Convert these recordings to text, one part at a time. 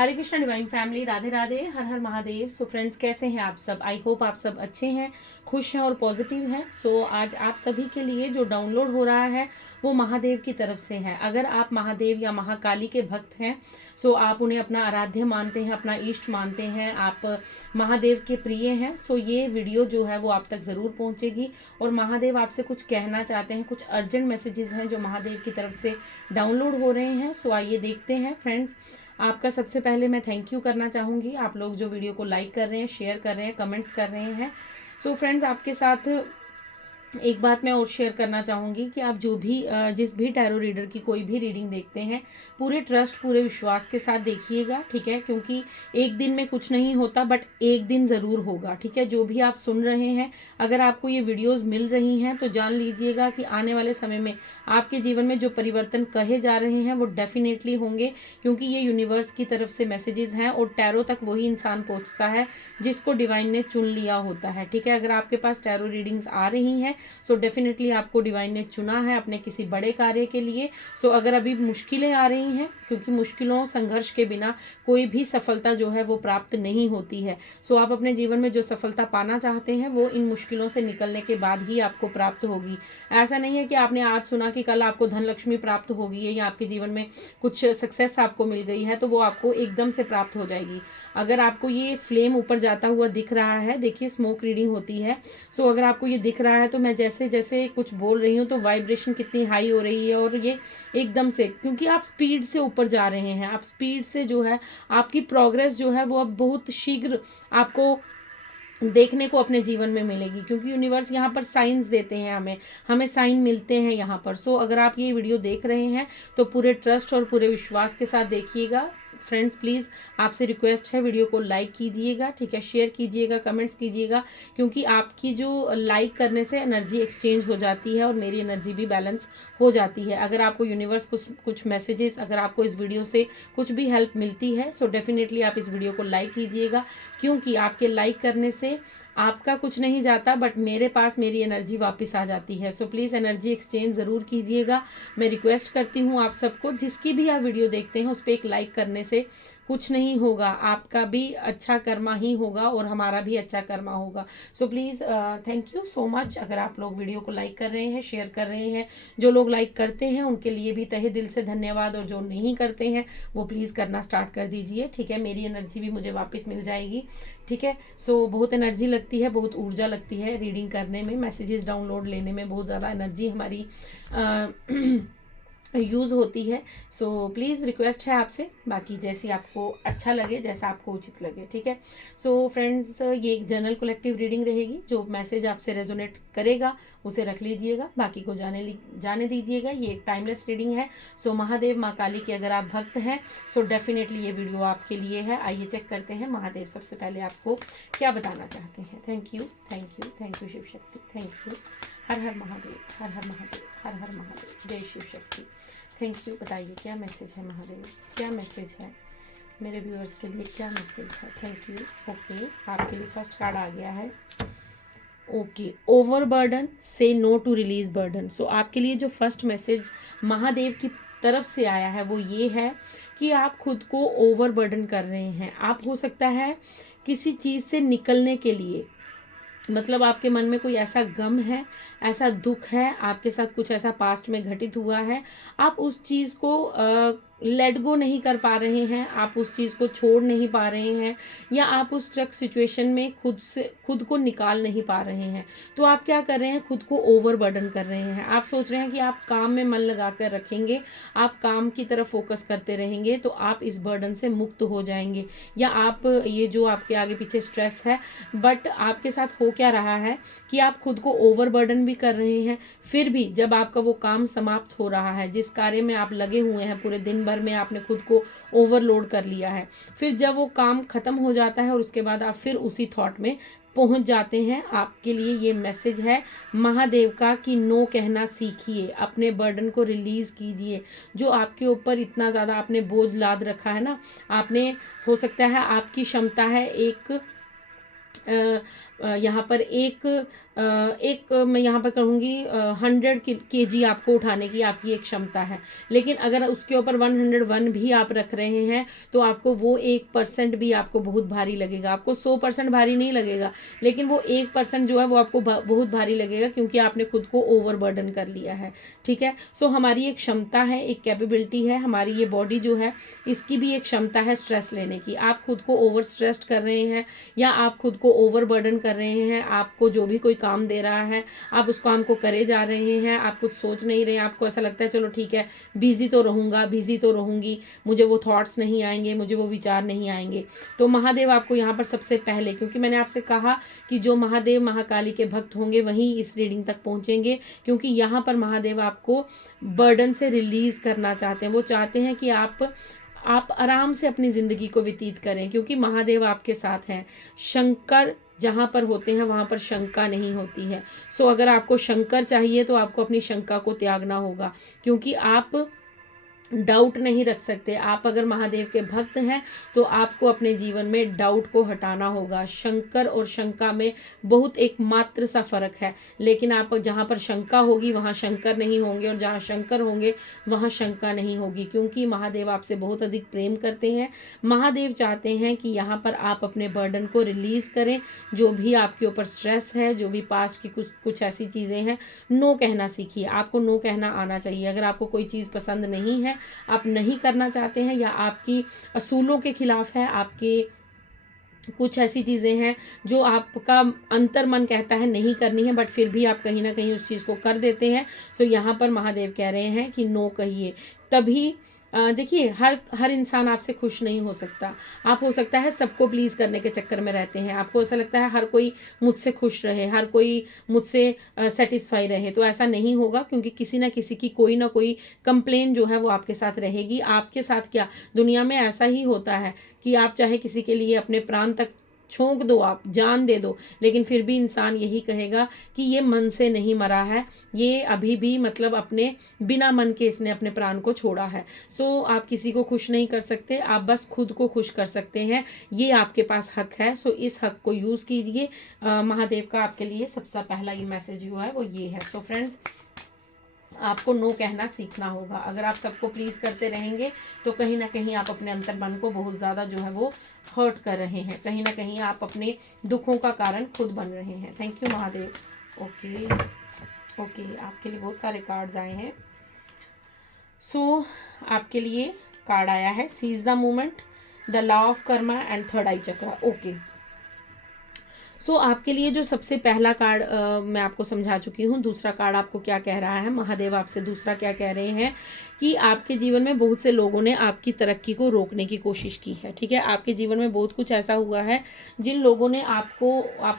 हरे Krishna divine family, Radhe Radhe, हर हर Mahadev. So friends, कैसे हैं आप सब? आई होप आप सब अच्छे हैं, खुश हैं और पॉजिटिव हैं। सो आज आप सभी के लिए जो डाउनलोड हो रहा है वो महादेव की तरफ से है। अगर आप महादेव या महाकाली के भक्त हैं, सो आप उन्हें अपना आराध्य मानते हैं, अपना इष्ट मानते हैं, आप महादेव के प्रिय हैं, सो ये वीडियो जो है वो आप तक ज़रूर पहुंचेगी। और महादेव आपसे कुछ कहना चाहते हैं, कुछ अर्जेंट मैसेजेस हैं जो महादेव की तरफ से डाउनलोड हो रहे हैं। सो आइए देखते हैं फ्रेंड्स। आपका सबसे पहले मैं थैंक यू करना चाहूँगी, आप लोग जो वीडियो को लाइक कर रहे हैं, शेयर कर रहे हैं, कमेंट्स कर रहे हैं। सो फ्रेंड्स, आपके साथ एक बात मैं और शेयर करना चाहूँगी कि आप जो भी जिस भी टैरो रीडर की कोई भी रीडिंग देखते हैं, पूरे ट्रस्ट पूरे विश्वास के साथ देखिएगा, ठीक है? क्योंकि एक दिन में कुछ नहीं होता, बट एक दिन ज़रूर होगा, ठीक है? जो भी आप सुन रहे हैं, अगर आपको ये वीडियोस मिल रही हैं तो जान लीजिएगा कि आने वाले समय में आपके जीवन में जो परिवर्तन कहे जा रहे हैं वो डेफिनेटली होंगे, क्योंकि ये यूनिवर्स की तरफ से मैसेजेस हैं और टैरो तक वही इंसान पहुँचता है जिसको डिवाइन ने चुन लिया होता है, ठीक है? अगर आपके पास टैरो रीडिंग्स आ रही हैं, सो डेफिनेटली आपको डिवाइन ने चुना है अपने किसी बड़े कार्य के लिए। सो अगर अभी मुश्किलें आ रही हैं, क्योंकि मुश्किलों संघर्ष के बिना कोई भी सफलता जो है वो प्राप्त नहीं होती है। सो आप अपने जीवन में जो सफलता पाना चाहते हैं वो इन मुश्किलों से निकलने के बाद ही आपको प्राप्त होगी। ऐसा नहीं है कि आपने आज सुना कि कल आपको धन लक्ष्मी प्राप्त होगी है या आपके जीवन में कुछ सक्सेस आपको मिल गई है तो वो आपको एकदम से प्राप्त हो जाएगी। अगर आपको ये फ्लेम ऊपर जाता हुआ दिख रहा है, देखिए स्मोक रीडिंग होती है। सो अगर आपको ये दिख रहा है तो मैं जैसे जैसे कुछ बोल रही हूँ तो वाइब्रेशन कितनी हाई हो रही है, और ये एकदम से, क्योंकि आप स्पीड से ऊपर जा रहे हैं, आप स्पीड से जो है आपकी प्रोग्रेस जो है वो अब बहुत शीघ्र आपको देखने को अपने जीवन में मिलेगी, क्योंकि यूनिवर्स यहाँ पर साइंस देते हैं, हमें साइन मिलते हैं यहाँ पर। सो अगर आप ये वीडियो देख रहे हैं तो पूरे ट्रस्ट और पूरे विश्वास के साथ देखिएगा। फ्रेंड्स, प्लीज़ आपसे रिक्वेस्ट है, वीडियो को लाइक कीजिएगा, ठीक है? शेयर कीजिएगा, कमेंट्स कीजिएगा, क्योंकि आपकी जो लाइक करने से एनर्जी एक्सचेंज हो जाती है और मेरी एनर्जी भी बैलेंस हो जाती है। अगर आपको यूनिवर्स कुछ मैसेजेस, अगर आपको इस वीडियो से कुछ भी हेल्प मिलती है, सो डेफिनेटली आप इस वीडियो को लाइक कीजिएगा, क्योंकि आपके लाइक करने से आपका कुछ नहीं जाता, बट मेरे पास मेरी एनर्जी वापस आ जाती है। सो प्लीज़ एनर्जी एक्सचेंज ज़रूर कीजिएगा। मैं रिक्वेस्ट करती हूँ आप सबको, जिसकी भी आप वीडियो देखते हैं उस पर एक लाइक करने से कुछ नहीं होगा, आपका भी अच्छा कर्मा ही होगा और हमारा भी अच्छा कर्मा होगा। So please thank you so much. अगर आप लोग वीडियो को लाइक कर रहे हैं, शेयर कर रहे हैं, जो लोग लाइक करते हैं उनके लिए भी तहे दिल से धन्यवाद, और जो नहीं करते हैं वो प्लीज़ करना स्टार्ट कर दीजिए, ठीक है? मेरी एनर्जी भी मुझे वापस मिल जाएगी, ठीक है? सो बहुत एनर्जी लगती है, बहुत ऊर्जा लगती है रीडिंग करने में, मैसेजेस डाउनलोड लेने में बहुत ज़्यादा एनर्जी हमारी यूज़ होती है। सो प्लीज़ रिक्वेस्ट है आपसे, बाकी जैसी आपको अच्छा लगे, जैसा आपको उचित लगे, ठीक है? सो फ्रेंड्स, ये एक जनरल कलेक्टिव रीडिंग रहेगी, जो मैसेज आपसे रेजोनेट करेगा उसे रख लीजिएगा, बाकी को जाने दीजिएगा। ये एक टाइमलेस रीडिंग है। सो महादेव माँ काली के अगर आप भक्त हैं, सो डेफिनेटली ये वीडियो आपके लिए है। आइए चेक करते हैं महादेव सबसे पहले आपको क्या बताना चाहते हैं। Thank you, thank you, thank you Shiv Shakti, thank you. हर हर महादेव, हर हर महादेव, हर हर महादेव, जय शिव शक्ति। Thank you. बताइए क्या मैसेज है महादेव, क्या मैसेज है मेरे व्यूअर्स के लिए, क्या मैसेज है? Thank you. ओके, आपके लिए फर्स्ट कार्ड आ गया है। ओके, ओवरबर्डन, से नो टू रिलीज बर्डन। सो आपके लिए जो फर्स्ट मैसेज महादेव की तरफ से आया है वो ये है कि आप खुद को ओवरबर्डन कर रहे हैं। आप हो सकता है किसी चीज़ से निकलने के लिए, मतलब आपके मन में कोई ऐसा गम है, ऐसा दुख है, आपके साथ कुछ ऐसा पास्ट में घटित हुआ है, आप उस चीज़ को लेट गो नहीं कर पा रहे हैं, आप उस चीज़ को छोड़ नहीं पा रहे हैं, या आप उस स्ट्रक सिचुएशन में खुद को निकाल नहीं पा रहे हैं। तो आप क्या कर रहे हैं? खुद को ओवरबर्डन कर रहे हैं। आप सोच रहे हैं कि आप काम में मन लगा कर रखेंगे, आप काम की तरफ फोकस करते रहेंगे तो आप इस बर्डन से मुक्त हो जाएंगे, या आप ये जो आपके आगे पीछे स्ट्रेस है, बट आपके साथ हो क्या रहा है कि आप खुद को ओवरबर्डन भी कर रहे हैं, फिर भी जब आपका वो काम समाप्त हो रहा है, जिस कार्य में आप लगे हुए हैं, पूरे दिन भर में आपने खुद को ओवरलोड कर लिया है, फिर जब वो काम खत्म हो जाता है और उसके बाद आप फिर उसी थॉट में पहुंच जाते हैं, आपके लिए ये मैसेज है महादेव का कि नो कहना सीखिए, अपने बर्डन को रिलीज कीजिए। जो आपके ऊपर इतना ज़्यादा आपने बोझ लाद रखा है ना, आपने, हो सकता है आपकी क्षमता है एक यहाँ पर एक मैं यहाँ पर कहूँगी 100 kg आपको उठाने की आपकी एक क्षमता है, लेकिन अगर उसके ऊपर 101 भी आप रख रहे हैं तो आपको वो 1% भी आपको बहुत भारी लगेगा। आपको 100% भारी नहीं लगेगा, लेकिन वो 1% जो है वो आपको बहुत भारी लगेगा, क्योंकि आपने खुद को ओवरबर्डन कर लिया है। ठीक है, सो हमारी एक क्षमता है, एक कैपेबिलिटी है, हमारी ये बॉडी जो है इसकी भी एक क्षमता है स्ट्रेस लेने की। आप खुद को ओवर स्ट्रेस्ड कर रहे हैं या आप खुद को ओवरबर्डन कर रहे हैं, आपको जो भी कोई काम दे रहा है आप उस काम को करे जा रहे हैं, आप कुछ सोच नहीं रहे हैं, आपको ऐसा लगता है चलो ठीक है बिजी तो रहूँगा, बिजी तो रहूँगी, मुझे वो थॉट्स नहीं आएंगे, मुझे वो विचार नहीं आएंगे, तो महादेव आपको यहाँ पर सबसे पहले, क्योंकि मैंने आपसे कहा कि जो महादेव महाकाली के भक्त होंगे वहीं इस रीडिंग तक पहुँचेंगे, क्योंकि यहाँ पर महादेव आपको बर्डन से रिलीज करना चाहते हैं। वो चाहते हैं कि आप आराम से अपनी ज़िंदगी को व्यतीत करें, क्योंकि महादेव आपके साथ हैं। शंकर जहाँ पर होते हैं वहाँ पर शंका नहीं होती है। सो अगर आपको शंकर चाहिए तो आपको अपनी शंका को त्यागना होगा, क्योंकि आप डाउट नहीं रख सकते। आप अगर महादेव के भक्त हैं तो आपको अपने जीवन में डाउट को हटाना होगा। शंकर और शंका में बहुत एक मात्र सा फर्क है, लेकिन आप जहाँ पर शंका होगी वहाँ शंकर नहीं होंगे, और जहाँ शंकर होंगे वहाँ शंका नहीं होगी, क्योंकि महादेव आपसे बहुत अधिक प्रेम करते हैं। महादेव चाहते हैं कि यहाँ पर आप अपने बर्डन को रिलीज करें, जो भी आपके ऊपर स्ट्रेस है, जो भी पास्ट की कुछ ऐसी चीज़ें हैं, नो कहना सीखिए। आपको नो कहना आना चाहिए। अगर आपको कोई चीज़ पसंद नहीं है, आप नहीं करना चाहते हैं, या आपकी असूलों के खिलाफ है, आपके कुछ ऐसी चीज़ें हैं जो आपका अंतर मन कहता है नहीं करनी है, बट फिर भी आप कहीं ना कहीं उस चीज़ को कर देते हैं, सो यहाँ पर महादेव कह रहे हैं कि नो कहिए। तभी देखिए, हर इंसान आपसे खुश नहीं हो सकता। आप हो सकता है सबको प्लीज़ करने के चक्कर में रहते हैं, आपको ऐसा लगता है हर कोई मुझसे खुश रहे, हर कोई मुझसे सेटिस्फाई रहे, तो ऐसा नहीं होगा, क्योंकि किसी ना किसी की कोई ना कोई कंप्लेन जो है वो आपके साथ रहेगी। आपके साथ क्या, दुनिया में ऐसा ही होता है कि आप चाहे किसी के लिए अपने प्राण तक छोंक दो, आप जान दे दो, लेकिन फिर भी इंसान यही कहेगा कि ये मन से नहीं मरा है, ये अभी भी मतलब अपने बिना मन के इसने अपने प्राण को छोड़ा है। सो आप किसी को खुश नहीं कर सकते, आप बस खुद को खुश कर सकते हैं, ये आपके पास हक है। सो इस हक को यूज़ कीजिए। महादेव का आपके लिए सबसे पहला ये मैसेज हुआ है वो ये है। सो फ्रेंड्स, आपको नो कहना सीखना होगा। अगर आप सबको प्लीज़ करते रहेंगे तो कहीं ना कहीं आप अपने अंतर मन को बहुत ज़्यादा जो है वो हर्ट कर रहे हैं, कहीं ना कहीं आप अपने दुखों का कारण खुद बन रहे हैं। Thank you Mahadev. ओके, आपके लिए बहुत सारे कार्ड्स आए हैं। सो आपके लिए कार्ड आया है seize the moment, the law of karma and third eye chakra. Okay, so आपके लिए जो सबसे पहला कार्ड मैं आपको समझा चुकी हूँ। दूसरा कार्ड आपको क्या कह रहा है, महादेव आपसे दूसरा क्या कह रहे हैं कि आपके जीवन में बहुत से लोगों ने आपकी तरक्की को रोकने की कोशिश की है। ठीक है, आपके जीवन में बहुत कुछ ऐसा हुआ है जिन लोगों ने आप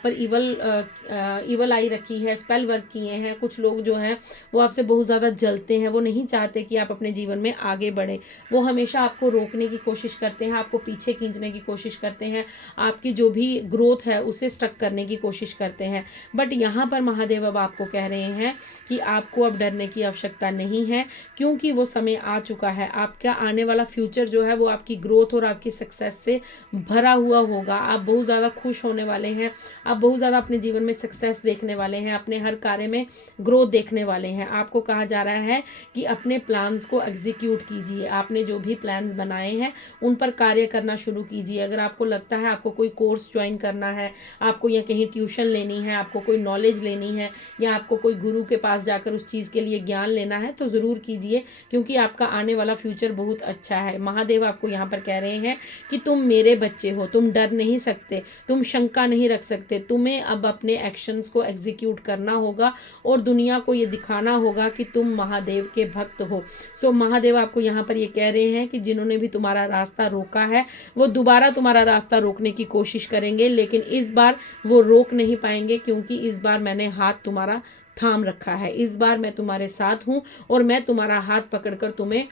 पर इवल आई रखी है, स्पेल वर्क किए हैं। कुछ लोग जो हैं वो आपसे बहुत ज़्यादा जलते हैं, वो नहीं चाहते कि आप अपने जीवन में आगे बढ़ें, वो हमेशा आपको रोकने की कोशिश करते हैं, आपको पीछे खींचने की कोशिश करते हैं, आपकी जो भी ग्रोथ है उसे स्टक करने की कोशिश करते हैं। बट यहाँ पर महादेव अब आपको कह रहे हैं कि आपको अब डरने की आवश्यकता नहीं है, क्योंकि वो समय आ चुका है। आपका आने वाला फ्यूचर जो है वो आपकी ग्रोथ और आपकी सक्सेस से भरा हुआ होगा। आप बहुत ज़्यादा खुश होने वाले हैं, आप बहुत ज़्यादा अपने जीवन में सक्सेस देखने वाले हैं, अपने हर कार्य में ग्रोथ देखने वाले हैं। आपको कहा जा रहा है कि अपने प्लान्स को एग्जीक्यूट कीजिए, आपने जो भी प्लान्स बनाए हैं उन पर कार्य करना शुरू कीजिए। अगर आपको लगता है आपको कोई कोर्स ज्वाइन करना है, आपको या कहीं ट्यूशन लेनी है, आपको कोई नॉलेज लेनी है, या आपको कोई गुरु के पास जाकर उस चीज़ के लिए ज्ञान लेना है, तो ज़रूर कीजिए, क्योंकि आपका आने वाला फ्यूचर बहुत अच्छा है। महादेव आपको यहाँ पर कह रहे हैं कि तुम मेरे बच्चे हो, तुम डर नहीं सकते, तुम शंका नहीं रख सकते, तुम्हें अब अपने एक्शंस को एग्जीक्यूट करना होगा और दुनिया को ये दिखाना होगा कि तुम महादेव के भक्त हो। सो महादेव आपको यहाँ पर ये कह रहे हैं कि जिन्होंने भी तुम्हारा रास्ता रोका है वो दोबारा तुम्हारा रास्ता रोकने की कोशिश करेंगे, लेकिन इस बार वो रोक नहीं पाएंगे, क्योंकि इस बार मैंने हाथ तुम्हारा थाम रखा है। इस बार मैं तुम्हारे साथ हूँ और मैं तुम्हारा हाथ पकड़कर तुम्हें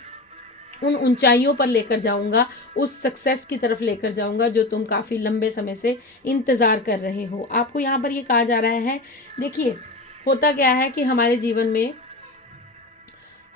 उन ऊंचाइयों पर लेकर जाऊंगा, उस सक्सेस की तरफ लेकर जाऊंगा जो तुम काफ़ी लंबे समय से इंतज़ार कर रहे हो। आपको यहाँ पर ये कहा जा रहा है, देखिए होता क्या है कि हमारे जीवन में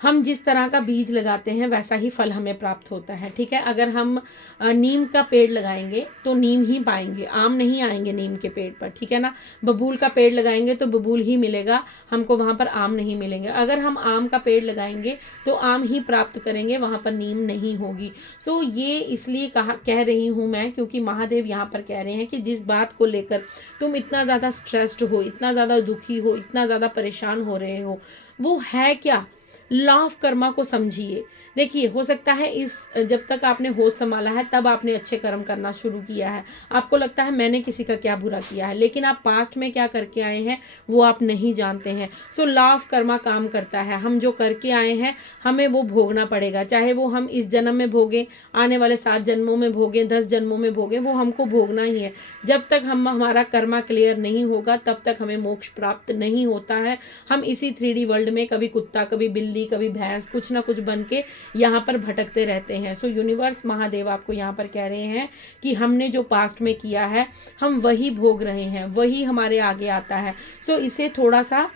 हम जिस तरह का बीज लगाते हैं वैसा ही फल हमें प्राप्त होता है, ठीक है। अगर हम नीम का पेड़ लगाएंगे तो नीम ही पाएंगे, आम नहीं आएंगे नीम के पेड़ पर, ठीक है ना। बबूल का पेड़ लगाएंगे तो बबूल ही मिलेगा, हमको वहां पर आम नहीं मिलेंगे। अगर हम आम का पेड़ लगाएंगे तो आम ही प्राप्त करेंगे, वहां पर नीम नहीं होगी। सो ये इसलिए कह रही हूं मैं, क्योंकि महादेव यहाँ पर कह रहे हैं कि जिस बात को लेकर तुम इतना ज्यादा स्ट्रेस्ड हो, इतना ज्यादा दुखी हो, इतना ज्यादा परेशान हो रहे हो, वो है क्या? लॉ ऑफ कर्मा को समझिए। देखिए, हो सकता है इस जब तक आपने होश संभाला है तब आपने अच्छे कर्म करना शुरू किया है, आपको लगता है मैंने किसी का क्या बुरा किया है, लेकिन आप पास्ट में क्या करके आए हैं वो आप नहीं जानते हैं। सो लॉ ऑफ कर्मा काम करता है, हम जो करके आए हैं हमें वो भोगना पड़ेगा, चाहे वो हम इस जन्म में भोगे, आने वाले 7 जन्मों में भोगे, 10 जन्मों में भोगे, वो हमको भोगना ही है। जब तक हमारा कर्मा क्लियर नहीं होगा तब तक हमें मोक्ष प्राप्त नहीं होता है। हम इसी 3D वर्ल्ड में कभी कुत्ता, कभी बिल्ली, कभी भैंस, कुछ ना कुछ बन के यहाँ पर भटकते रहते हैं। सो यूनिवर्स, महादेव आपको यहाँ पर कह रहे हैं कि हमने जो पास्ट में किया है हम वही भोग रहे हैं, वही हमारे आगे आता है। सो इसे थोड़ा सा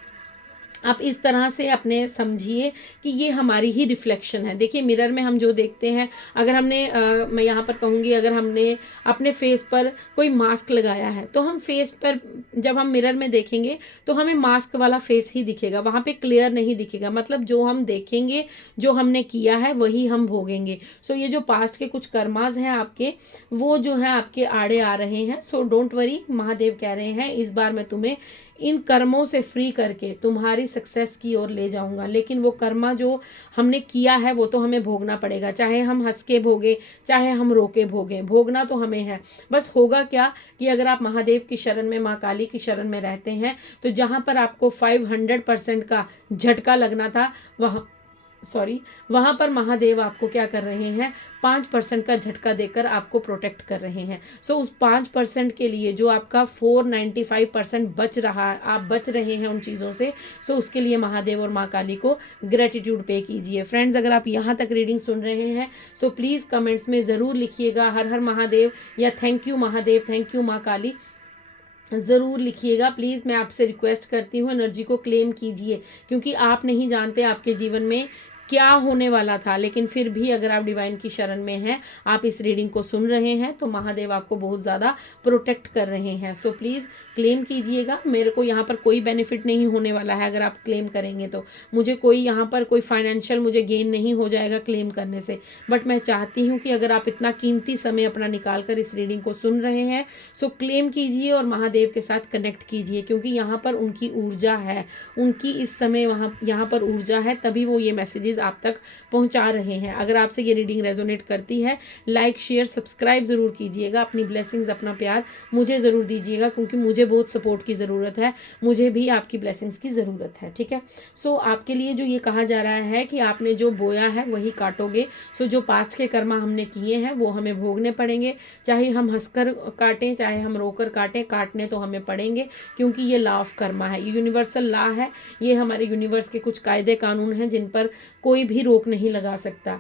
आप इस तरह से अपने समझिए कि ये हमारी ही रिफ्लेक्शन है। देखिए, मिरर में हम जो देखते हैं, अगर हमने मैं यहाँ पर कहूँगी, अगर हमने अपने फेस पर कोई मास्क लगाया है तो हम फेस पर जब हम मिरर में देखेंगे तो हमें मास्क वाला फेस ही दिखेगा, वहाँ पे क्लियर नहीं दिखेगा। मतलब जो हम देखेंगे, जो हमने किया है वही हम भोगेंगे। सो ये जो पास्ट के कुछ कर्माज हैं आपके, वो जो है आपके आड़े आ रहे हैं। सो डोंट वरी, महादेव कह रहे हैं इस बार मैं तुम्हें इन कर्मों से फ्री करके तुम्हारी सक्सेस की ओर ले जाऊंगा। लेकिन वो कर्मा जो हमने किया है वो तो हमें भोगना पड़ेगा, चाहे हम हंस के भोगे, चाहे हम रो के भोगे, भोगना तो हमें है। बस होगा क्या कि अगर आप महादेव की शरण में, माँ काली की शरण में रहते हैं तो जहां पर आपको 500% का झटका लगना था, वहां पर महादेव आपको क्या कर रहे हैं, 5% का झटका देकर आपको प्रोटेक्ट कर रहे हैं। सो उस 5% के लिए जो आपका 495% बच रहा है, आप बच रहे हैं उन चीज़ों से, सो उसके लिए महादेव और माँ काली को ग्रेटिट्यूड पे कीजिए। फ्रेंड्स, अगर आप यहाँ तक रीडिंग सुन रहे हैं सो प्लीज़ कमेंट्स में ज़रूर लिखिएगा हर हर महादेव या thank you Mahadev, thank you माँ काली, ज़रूर लिखिएगा प्लीज़। मैं आपसे रिक्वेस्ट करती हूँ, एनर्जी को क्लेम कीजिए, क्योंकि आप नहीं जानते आपके जीवन में क्या होने वाला था। लेकिन फिर भी अगर आप डिवाइन की शरण में हैं, आप इस रीडिंग को सुन रहे हैं, तो महादेव आपको बहुत ज़्यादा प्रोटेक्ट कर रहे हैं। सो प्लीज़ क्लेम कीजिएगा। मेरे को यहाँ पर कोई बेनिफिट नहीं होने वाला है अगर आप क्लेम करेंगे तो, मुझे कोई यहाँ पर कोई फाइनेंशियल मुझे गेन नहीं हो जाएगा क्लेम करने से। बट मैं चाहती हूँ कि अगर आप इतना कीमती समय अपना निकाल कर इस रीडिंग को सुन रहे हैं, सो क्लेम कीजिए और महादेव के साथ कनेक्ट कीजिए, क्योंकि यहाँ पर उनकी ऊर्जा है, उनकी इस समय यहाँ पर ऊर्जा है, तभी वो ये मैसेजेस आप तक पहुंचा रहे हैं। अगर आपसे ये रीडिंग रेजोनेट करती है, लाइक शेयर सब्सक्राइब जरूर कीजिएगा, अपनी ब्लेसिंग्स, अपना प्यार मुझे ज़रूर दीजिएगा, क्योंकि मुझे बहुत सपोर्ट की ज़रूरत है, मुझे भी आपकी ब्लेसिंग्स की ज़रूरत है, ठीक है। सो आपके लिए जो ये कहा जा रहा है कि आपने जो बोया है वही काटोगे। सो जो पास्ट के कर्मा हमने किए हैं वो हमें भोगने पड़ेंगे, चाहे हम हंसकर काटें, चाहे हम रोकर काटें, काटने तो हमें पड़ेंगे, क्योंकि ये लॉ ऑफ कर्मा है, ये यूनिवर्सल लॉ है, ये हमारे यूनिवर्स के कुछ कायदे कानून हैं जिन पर कोई भी रोक नहीं लगा सकता।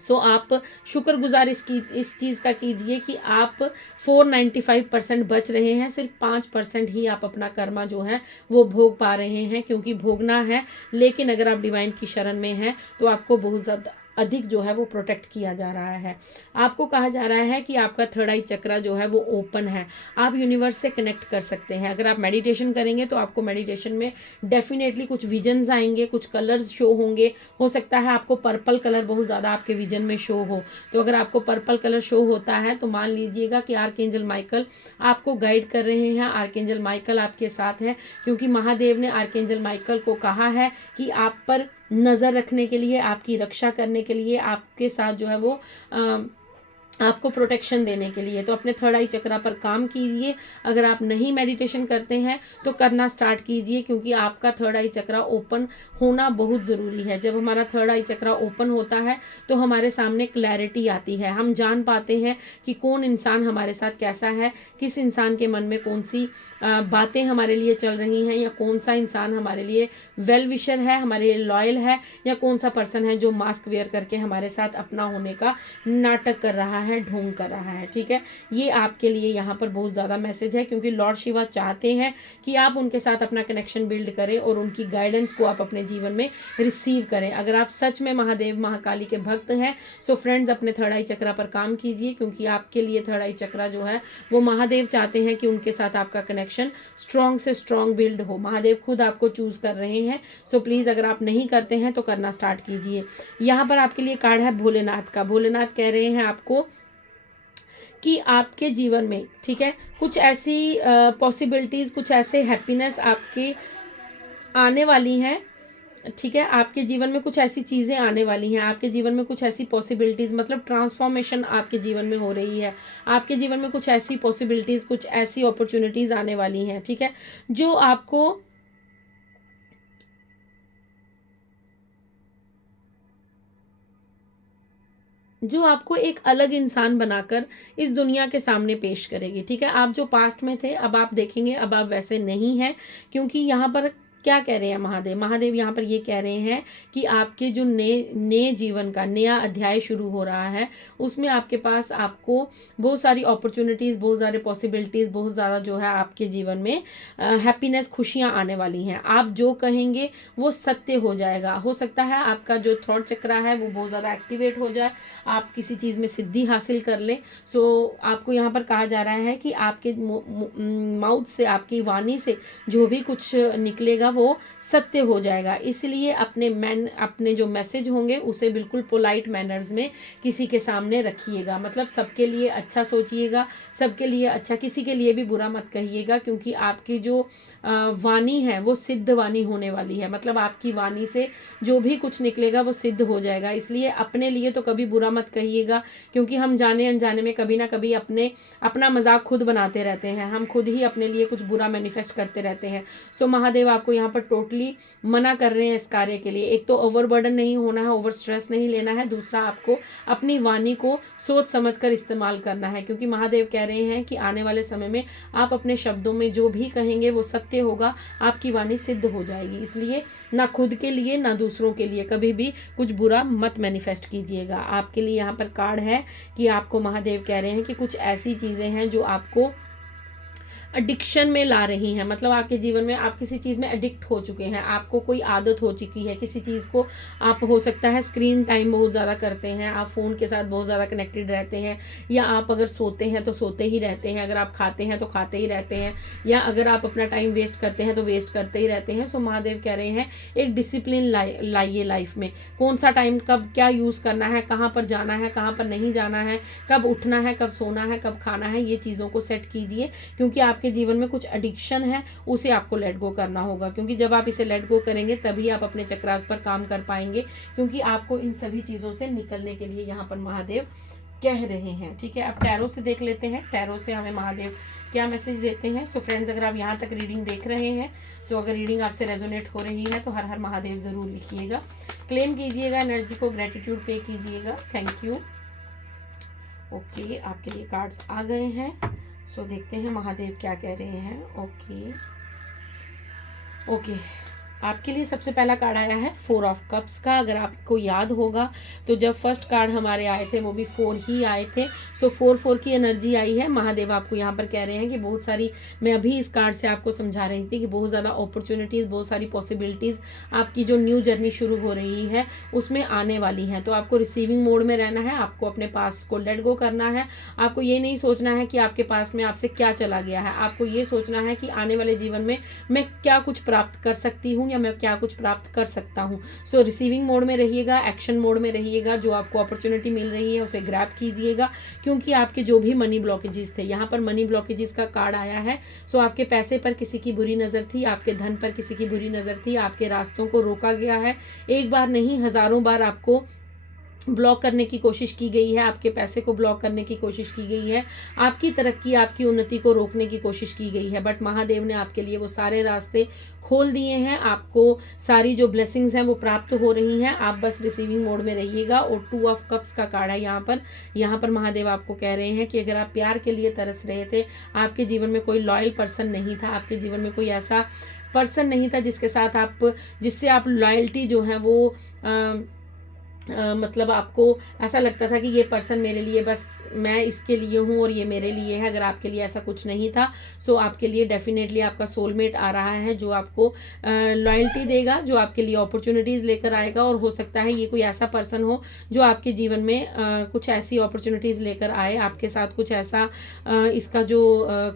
सो आप शुक्रगुजार इस चीज़ का कीजिए कि आप 495% बच रहे हैं, सिर्फ 5% ही आप अपना कर्मा जो है वो भोग पा रहे हैं, क्योंकि भोगना है। लेकिन अगर आप डिवाइन की शरण में हैं तो आपको बहुत ज़्यादा अधिक जो है वो प्रोटेक्ट किया जा रहा है। आपको कहा जा रहा है कि आपका थर्ड आई चक्रा जो है वो ओपन है, आप यूनिवर्स से कनेक्ट कर सकते हैं। अगर आप मेडिटेशन करेंगे तो आपको मेडिटेशन में डेफिनेटली कुछ विजन्स आएंगे, कुछ कलर्स शो होंगे। हो सकता है आपको पर्पल कलर बहुत ज़्यादा आपके विजन में शो हो, तो अगर आपको पर्पल कलर शो होता है तो मान लीजिएगा कि आर्कएंजल माइकल आपको गाइड कर रहे हैं, आर्कएंजल माइकल आपके साथ है, क्योंकि महादेव ने आर्कएंजल माइकल को कहा है कि आप पर नज़र रखने के लिए, आपकी रक्षा करने के लिए, आपके साथ जो है वो आपको प्रोटेक्शन देने के लिए। तो अपने थर्ड आई चक्रा पर काम कीजिए। अगर आप नहीं मेडिटेशन करते हैं तो करना स्टार्ट कीजिए, क्योंकि आपका थर्ड आई चक्रा ओपन होना बहुत ज़रूरी है। जब हमारा थर्ड आई चक्रा ओपन होता है तो हमारे सामने क्लैरिटी आती है, हम जान पाते हैं कि कौन इंसान हमारे साथ कैसा है, किस इंसान के मन में कौन सी बातें हमारे लिए चल रही हैं, या कौन सा इंसान हमारे लिए वेल विशर है, हमारे लिए लॉयल है, या कौन सा पर्सन है जो मास्क वेयर करके हमारे साथ अपना होने का नाटक कर रहा है, ढोंग कर रहा है। ठीक है, ये आपके लिए यहाँ पर बहुत ज़्यादा मैसेज है, क्योंकि लॉर्ड शिवा चाहते हैं कि आप उनके साथ अपना कनेक्शन बिल्ड करें और उनकी गाइडेंस को आप अपने जीवन में रिसीव करें। अगर आप सच में महादेव महाकाली के भक्त हैं, सो फ्रेंड्स अपने थर्ड आई चक्रा पर काम कीजिए, क्योंकि आपके लिए थर्ड आई चक्रा जो है वो महादेव चाहते हैं कि उनके साथ आपका कनेक्शन स्ट्रॉन्ग से स्ट्रॉन्ग बिल्ड हो। महादेव खुद आपको चूज कर रहे हैं। सो प्लीज़ अगर आप नहीं करते हैं तो करना स्टार्ट कीजिए। यहाँ पर आपके लिए कार्ड है भोलेनाथ का। भोलेनाथ कह रहे हैं आपको कि आपके जीवन में, ठीक है, कुछ ऐसी पॉसिबिलिटीज, कुछ ऐसे हैप्पीनेस आपके आने वाली हैं। ठीक है, आपके जीवन में कुछ ऐसी चीज़ें आने वाली हैं, आपके जीवन में कुछ ऐसी पॉसिबिलिटीज़, मतलब ट्रांसफॉर्मेशन आपके जीवन में हो रही है। आपके जीवन में कुछ ऐसी पॉसिबिलिटीज़, कुछ ऐसी अपॉर्चुनिटीज़ आने वाली हैं। ठीक है, जो आपको एक अलग इंसान बनाकर इस दुनिया के सामने पेश करेगी। ठीक है, आप जो पास्ट में थे अब आप देखेंगे अब आप वैसे नहीं हैं, क्योंकि यहाँ पर क्या कह रहे हैं महादेव? महादेव यहाँ पर ये कह रहे हैं कि आपके जो नए जीवन का नया अध्याय शुरू हो रहा है, उसमें आपके पास आपको बहुत सारी अपॉर्चुनिटीज़, बहुत सारे पॉसिबिलिटीज़, बहुत ज़्यादा जो है आपके जीवन में हैप्पीनेस, खुशियाँ आने वाली हैं। आप जो कहेंगे वो सत्य हो जाएगा। हो सकता है आपका जो थॉट चक्रा है वो बहुत ज़्यादा एक्टिवेट हो जाए, आप किसी चीज़ में सिद्धि हासिल कर ले। सो आपको यहाँ पर कहा जा रहा है कि आपके माउथ से, आपकी वाणी से जो भी कुछ निकलेगा वो सत्य हो जाएगा। इसलिए अपने जो मैसेज होंगे उसे बिल्कुल पोलाइट मैनर्स में किसी के सामने रखिएगा। मतलब सबके लिए अच्छा सोचिएगा, सबके लिए अच्छा, किसी के लिए भी बुरा मत कहिएगा, क्योंकि आपकी जो वाणी है वो सिद्ध वाणी होने वाली है। मतलब आपकी वाणी से जो भी कुछ निकलेगा वो सिद्ध हो जाएगा। इसलिए अपने लिए तो कभी बुरा मत कहिएगा, क्योंकि हम जाने अनजाने में कभी ना कभी अपना मजाक खुद बनाते रहते हैं। हम खुद ही अपने लिए कुछ बुरा मैनिफेस्ट करते रहते हैं। सो महादेव आपको यहाँ पर टोटली मना कर रहे हैं इस कार्य के लिए। एक तो ओवरबर्डन नहीं होना है, ओवर स्ट्रेस नहीं लेना है, दूसरा आपको अपनी वाणी को सोच समझकर इस्तेमाल करना है, क्योंकि महादेव कह रहे हैं कि आने वाले समय में आप अपने शब्दों में जो भी कहेंगे वो सत्य होगा, आपकी वाणी सिद्ध हो जाएगी। इसलिए ना खुद के लिए ना दूसरों के लिए कभी भी कुछ बुरा मत मैनिफेस्ट कीजिएगा। आपके लिए यहाँ पर कार्ड है कि आपको महादेव कह रहे हैं कि कुछ ऐसी चीजें हैं जो आपको एडिक्शन में ला रही हैं। मतलब आपके जीवन में आप किसी चीज़ में एडिक्ट हो चुके हैं, आपको कोई आदत हो चुकी है किसी चीज़ को। आप हो सकता है स्क्रीन टाइम बहुत ज़्यादा करते हैं, आप फ़ोन के साथ बहुत ज़्यादा कनेक्टेड रहते हैं, या आप अगर सोते हैं तो सोते ही रहते हैं, अगर आप खाते हैं तो खाते ही रहते हैं, या अगर आप अपना टाइम वेस्ट करते हैं तो वेस्ट करते ही रहते हैं। सो महादेव कह रहे हैं एक डिसिप्लिन लाइए लाइफ में। कौन सा टाइम कब क्या यूज़ करना है, कहाँ पर जाना है, कहाँ पर नहीं जाना है, कब उठना है, कब सोना है, कब खाना है, ये चीज़ों को सेट कीजिए, क्योंकि आपके जीवन में कुछ एडिक्शन है उसे आपको लेट गो करना होगा। क्योंकि जब आप इसे लेट गो करेंगे तभी आप अपने चक्रास पर काम कर पाएंगे, क्योंकि आपको इन सभी चीज़ों से निकलने के लिए यहाँ पर महादेव कह रहे हैं। ठीक है, अब टैरो से देख लेते हैं, टैरो से हमें महादेव क्या मैसेज देते हैं। सो फ्रेंड्स अगर आप यहाँ तक रीडिंग देख रहे हैं, सो अगर रीडिंग आपसे रेजोनेट हो रही है तो हर हर महादेव ज़रूर लिखिएगा, क्लेम कीजिएगा, एनर्जी को ग्रेटिट्यूड पे कीजिएगा। Thank you. ओके, आपके लिए कार्ड्स आ गए हैं। सो देखते हैं महादेव क्या कह रहे हैं। ओके, आपके लिए सबसे पहला कार्ड आया है 4 ऑफ कप्स का। अगर आपको याद होगा तो जब फर्स्ट कार्ड हमारे आए थे वो भी 4 ही आए थे। सो 4 की एनर्जी आई है। महादेव आपको यहाँ पर कह रहे हैं कि बहुत सारी, मैं अभी इस कार्ड से आपको समझा रही थी कि बहुत ज़्यादा अपॉर्चुनिटीज़, बहुत सारी पॉसिबिलिटीज़ आपकी जो न्यू जर्नी शुरू हो रही है उसमें आने वाली हैं। तो आपको रिसीविंग मोड में रहना है, आपको अपने पास को लेट गो करना है। आपको ये नहीं सोचना है कि आपके पास में आपसे क्या चला गया है, आपको ये सोचना है कि आने वाले जीवन में मैं क्या कुछ प्राप्त कर सकती हूँ या मैं क्या कुछ प्राप्त कर सकता हूँ। सो रिसीविंग मोड में रहिएगा, एक्शन मोड में रहिएगा। जो आपको अपॉर्चुनिटी मिल रही है उसे ग्रैब कीजिएगा, क्योंकि आपके जो भी मनी ब्लॉकेजेस थे, यहाँ पर मनी ब्लॉकेजेस का कार्ड आया है। सो आपके पैसे पर किसी की बुरी नज़र थी, आपके धन पर किसी की बुरी नज़र थी, आपके रास्तों को रोका गया है। एक बार नहीं हज़ारों बार आपको ब्लॉक करने की कोशिश की गई है, आपके पैसे को ब्लॉक करने की कोशिश की गई है, आपकी तरक्की, आपकी उन्नति को रोकने की कोशिश की गई है। बट महादेव ने आपके लिए वो सारे रास्ते खोल दिए हैं, आपको सारी जो ब्लेसिंग्स हैं वो प्राप्त हो रही हैं। आप बस रिसीविंग मोड में रहिएगा। और 2 ऑफ कप्स का कार्ड है यहाँ पर महादेव आपको कह रहे हैं कि अगर आप प्यार के लिए तरस रहे थे, आपके जीवन में कोई लॉयल पर्सन नहीं था, आपके जीवन में कोई ऐसा पर्सन नहीं था जिससे आप लॉयल्टी जो है वो मतलब आपको ऐसा लगता था कि ये पर्सन मेरे लिए बस मैं इसके लिए हूँ और ये मेरे लिए है। अगर आपके लिए ऐसा कुछ नहीं था, सो आपके लिए डेफिनेटली आपका सोलमेट आ रहा है, जो आपको लॉयल्टी देगा, जो आपके लिए अपॉर्चुनिटीज़ लेकर आएगा। और हो सकता है ये कोई ऐसा पर्सन हो जो आपके जीवन में कुछ ऐसी अपॉर्चुनिटीज़ लेकर आए, आपके साथ कुछ ऐसा इसका जो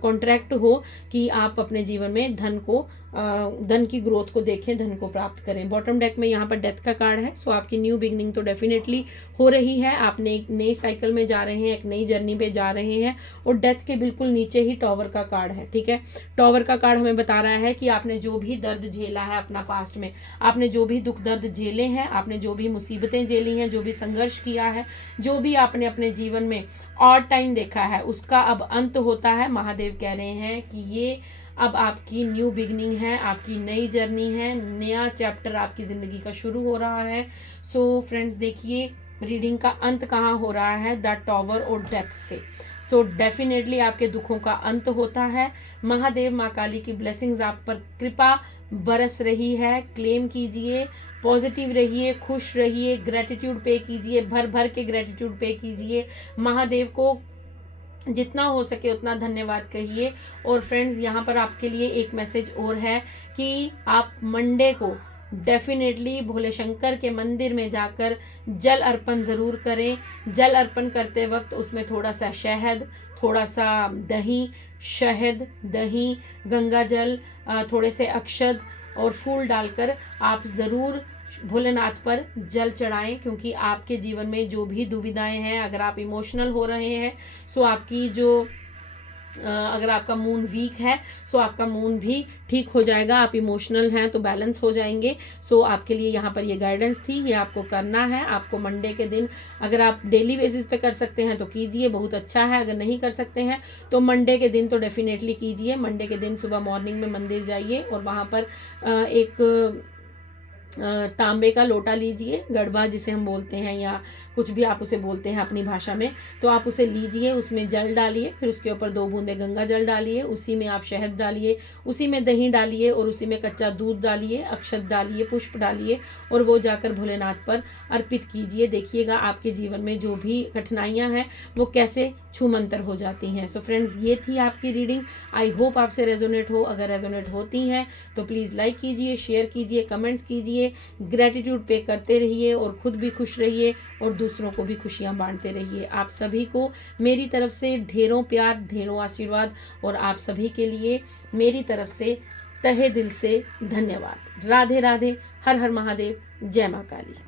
कॉन्ट्रैक्ट हो कि आप अपने जीवन में धन की ग्रोथ को देखें, धन को प्राप्त करें। बॉटम डेक में यहाँ पर डेथ का कार्ड है। सो आपकी न्यू बिगनिंग तो डेफिनेटली हो रही है। आपने एक नई साइकिल में जा रहे हैं, एक नई जर्नी पे जा रहे हैं। और डेथ के बिल्कुल नीचे ही टॉवर का कार्ड है, ठीक है। टॉवर का कार्ड हमें बता रहा है कि आपने जो भी दर्द झेला है अपना पास्ट में, आपने जो भी दुख दर्द झेले हैं, आपने जो भी मुसीबतें झेली हैं, जो भी संघर्ष किया है, जो भी आपने अपने जीवन में और टाइम देखा है, उसका अब अंत होता है। महादेव कह रहे हैं कि ये अब आपकी न्यू बिगनिंग है, आपकी नई जर्नी है, नया चैप्टर आपकी ज़िंदगी का शुरू हो रहा है। सो फ्रेंड्स, देखिए रीडिंग का अंत कहाँ हो रहा है, द टॉवर और डेथ से। सो डेफिनेटली आपके दुखों का अंत होता है। महादेव माँ काली की ब्लेसिंग्स आप पर कृपा बरस रही है। क्लेम कीजिए, पॉजिटिव रहिए, खुश रहिए, ग्रेटिट्यूड पे कीजिए, भर भर के ग्रेटिट्यूड पे कीजिए। महादेव को जितना हो सके उतना धन्यवाद कहिए। और फ्रेंड्स, यहाँ पर आपके लिए एक मैसेज और है कि आप मंडे को डेफिनेटली भोले शंकर के मंदिर में जाकर जल अर्पण ज़रूर करें। जल अर्पण करते वक्त उसमें थोड़ा सा शहद, थोड़ा सा दही, शहद, दही, गंगा जल, थोड़े से अक्षत और फूल डालकर आप ज़रूर भोलेनाथ पर जल चढ़ाएं। क्योंकि आपके जीवन में जो भी दुविधाएं हैं, अगर आप इमोशनल हो रहे हैं, सो आपकी जो अगर आपका मून वीक है, सो आपका मून भी ठीक हो जाएगा। आप इमोशनल हैं तो बैलेंस हो जाएंगे। सो आपके लिए यहाँ पर ये गाइडेंस थी, ये आपको करना है। आपको मंडे के दिन, अगर आप डेली बेसिस पे कर सकते हैं तो कीजिए, बहुत अच्छा है। अगर नहीं कर सकते हैं तो मंडे के दिन तो डेफिनेटली कीजिए। मंडे के दिन सुबह मॉर्निंग में मंदिर जाइए और वहाँ पर एक तांबे का लोटा लीजिए, गड़बा जिसे हम बोलते हैं, या कुछ भी आप उसे बोलते हैं अपनी भाषा में, तो आप उसे लीजिए, उसमें जल डालिए, फिर उसके ऊपर 2 बूंदे गंगा जल डालिए, उसी में आप शहद डालिए, उसी में दही डालिए और उसी में कच्चा दूध डालिए, अक्षत डालिए, पुष्प डालिए और वो जाकर भोलेनाथ पर अर्पित कीजिए। देखिएगा आपके जीवन में जो भी कठिनाइयाँ हैं वो कैसे छूमंतर हो जाती हैं। सो फ्रेंड्स, ये थी आपकी रीडिंग। आई होप आपसे रेजोनेट हो। अगर रेजोनेट होती हैं तो प्लीज़ लाइक कीजिए, शेयर कीजिए, कमेंट्स कीजिए, ग्रेटिट्यूड पे करते रहिए और खुद भी खुश रहिए और दूसरों को भी खुशियां बांटते रहिए। आप सभी को मेरी तरफ से ढेरों प्यार, ढेरों आशीर्वाद और आप सभी के लिए मेरी तरफ से तहे दिल से धन्यवाद। राधे राधे, हर हर महादेव, जय माँ काली।